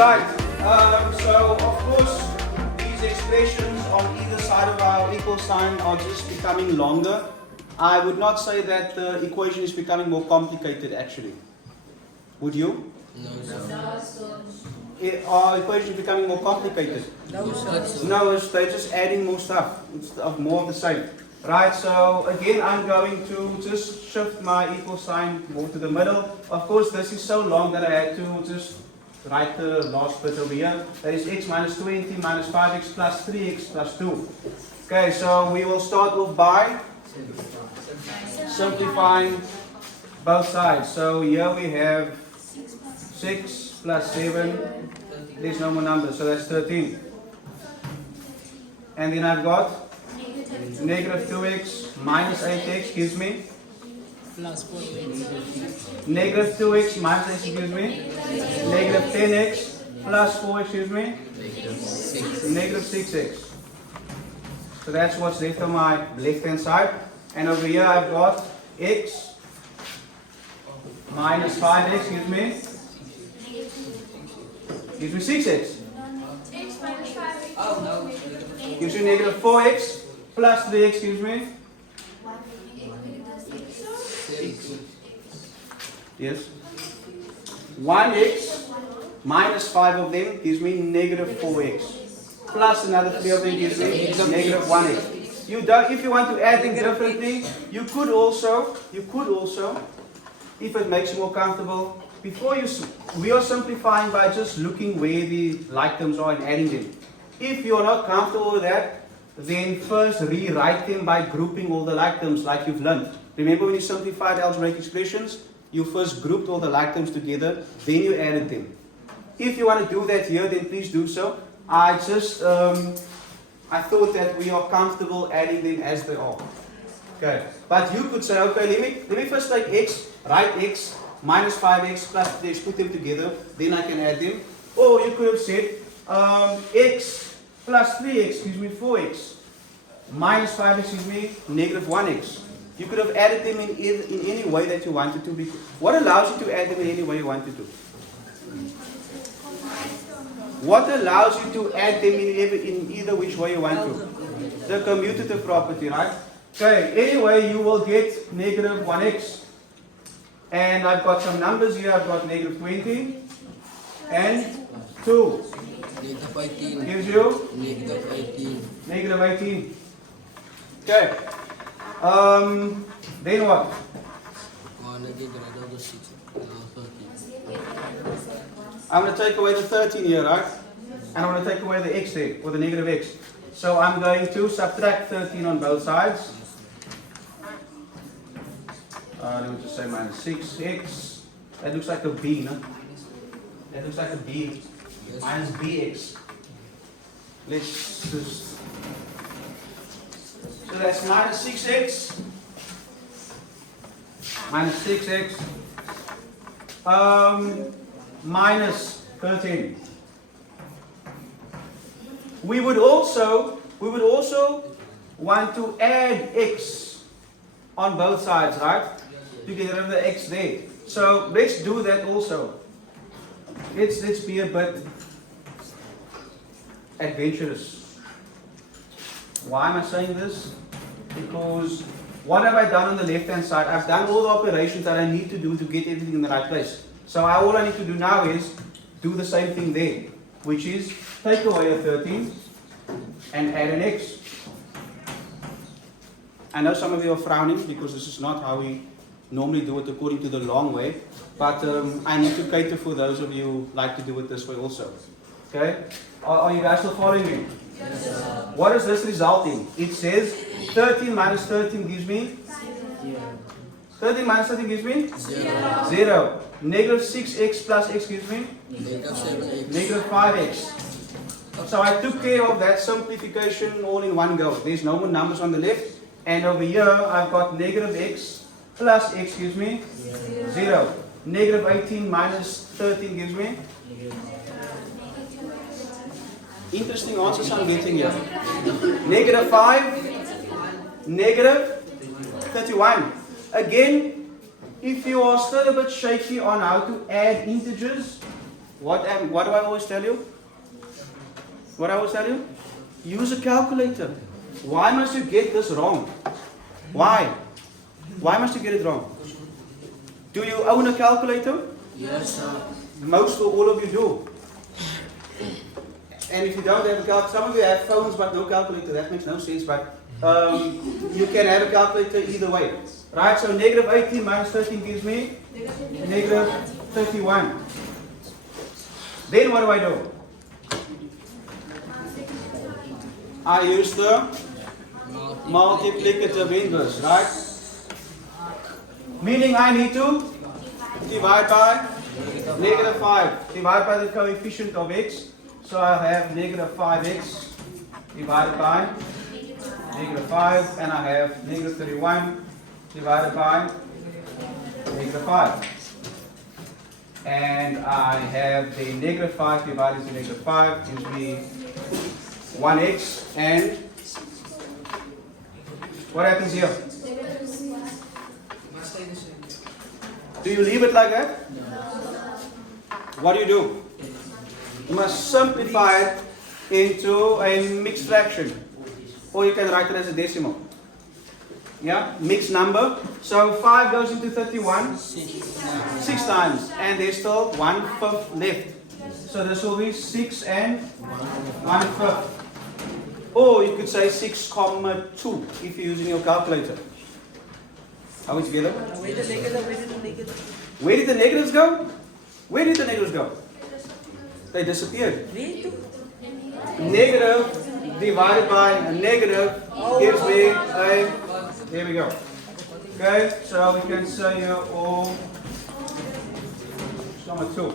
Right, so of course these expressions on either side of our equal sign are just becoming longer. I would not say that the equation is becoming more complicated actually. Would you? No, sir. Are equations becoming more complicated? No, sir. No, they're just adding more stuff. It's more of the same. Right, so again I'm going to just shift my equal sign more to the middle. Of course this is so long that I had to just write the last bit over here. That is x minus 20 minus 5x plus 3x plus 2. Okay, so we will start off by simplifying both sides. So here we have 6 plus 7. There's no more numbers, so that's 13. And then I've got negative 2x minus 8x gives me Plus 4x. negative 2x minus 8x gives me negative 10x plus 4x gives me negative 6x. So that's what's left on my left hand side. And over here I've got x minus 5x gives me 6x. Gives you negative 4x plus 3x gives me? Yes. 1x minus 5 of them gives me negative 4x. Plus another 3 of them gives me negative 1x. You don't, if you want to add them differently, you could also, if it makes you more comfortable, we are simplifying by just looking where the like terms are and adding them. If you are not comfortable with that, then first rewrite them by grouping all the like terms like you've learned. Remember when you simplified algebraic expressions, you first grouped all the like terms together, then you added them. If you want to do that here, then please do so. I thought that we are comfortable adding them as they are. Okay, but you could say, okay, let me first take x, write x minus 5x plus 3x, put them together, then I can add them. Or you could have said x plus 3x gives me 4x, minus 5x gives me negative 1x. You could have added them in any way that you wanted to. What allows you to add them in any way you wanted to? What allows you to add them in either which way you want to? The commutative property, right? Okay, anyway, you will get negative 1x. And I've got some numbers here. I've got negative 20 and 2. Negative 18. Gives you? Negative 18. Negative 18. Okay. Then what? I'm going to take away the 13 here, right? And I'm going to take away the x there, or the negative x. So I'm going to subtract 13 on both sides. Let me just say minus 6x. That looks like a b, no? That looks like a b. Yes. Minus bx. Let's just... So that's minus 6x. Minus 6x. Minus 13. We would also want to add x on both sides, right? To get rid of the x there. So let's do that also. Let's be a bit adventurous. Why am I saying this? Because what have I done on the left hand side? I've done all the operations that I need to do to get everything in the right place. So all I need to do now is do the same thing there, which is take away a 13 and add an x. I know some of you are frowning because this is not how we normally do it according to the long way, but I need to cater for those of you who like to do it this way also. Okay? Are you guys still following me? Yes, sir. What is this resulting? It says 13 minus 13 gives me 13 minus 13 gives me 0. Negative 6x plus x gives me Negative 7x. negative 5x. So I took care of that simplification all in one go. There's no more numbers on the left. And over here I've got negative x plus x gives me 0. Negative 18 minus 13 gives me. Interesting answers I'm getting here. Negative 5, negative 31. Again, if you are still a bit shaky on how to add integers, What do I always tell you? What I always tell you? Use a calculator. Why must you get this wrong? Why? Why must you get it wrong? Do you own a calculator? Yes, sir. Most or all of you do. And if you don't have a calculator, some of you have phones but no calculator. That makes no sense, but you can have a calculator either way. Right, so negative 18 minus 13 gives me negative 31. Then what do? I use the multiplicative inverse, right? Meaning I need to divide by negative 5. Divide by the coefficient of x. So I have negative 5x divided by negative 5, and I have negative 31 divided by negative 5. And I have the negative 5 divided to negative 5 gives me 1x, and what happens here? Do you leave it like that? What do? You must simplify it into a mixed fraction, or you can write it as a decimal. Yeah, mixed number. So 5 goes into 31 6 times, and there's still 1/5 left. So this will be 6 and 1/5. Or you could say 6,2 if you're using your calculator. Are we together? Where did the negative? Where did the negatives go? Where did the negatives go? They disappeared. Negative divided by a negative gives me a, there we go. Okay, so we can say here all, 2.